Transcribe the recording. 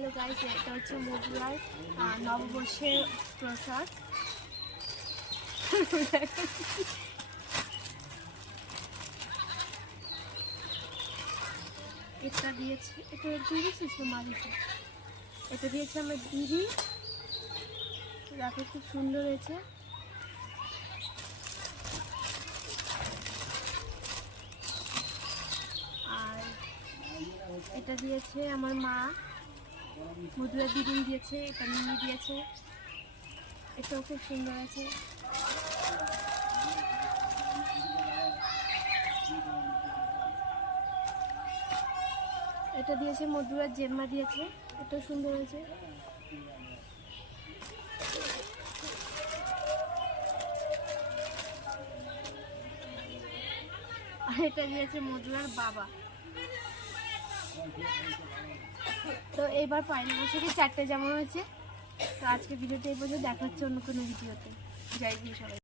Hello guys, এটা হচ্ছে মধুরার নববর্ষের প্রসাদ। এটা দিয়েছে, এটা দিয়েছিস তো মালিকে, এটা দিয়েছে আমার দিদি। দেখো খুব সুন্দর হয়েছে। আর এটা দিয়েছে আমার মা, মধুরা দিদি দিয়েছে, এটা মিনি দিয়েছে, এটাও খুব সুন্দর আছে। এটা দিয়েছে মধুরার জেম্মা দিয়েছে, এটাও সুন্দর হয়েছে। আর এটা দিয়েছে মধুরার বাবা। তো এইবার পয়লা বৈশাখে 4টে যেমন হয়েছে। তো আজকে ভিডিওটা এই পর্যন্ত, দেখা হচ্ছে অন্য কোনো ভিডিওতে। জয় গুরু সবাই।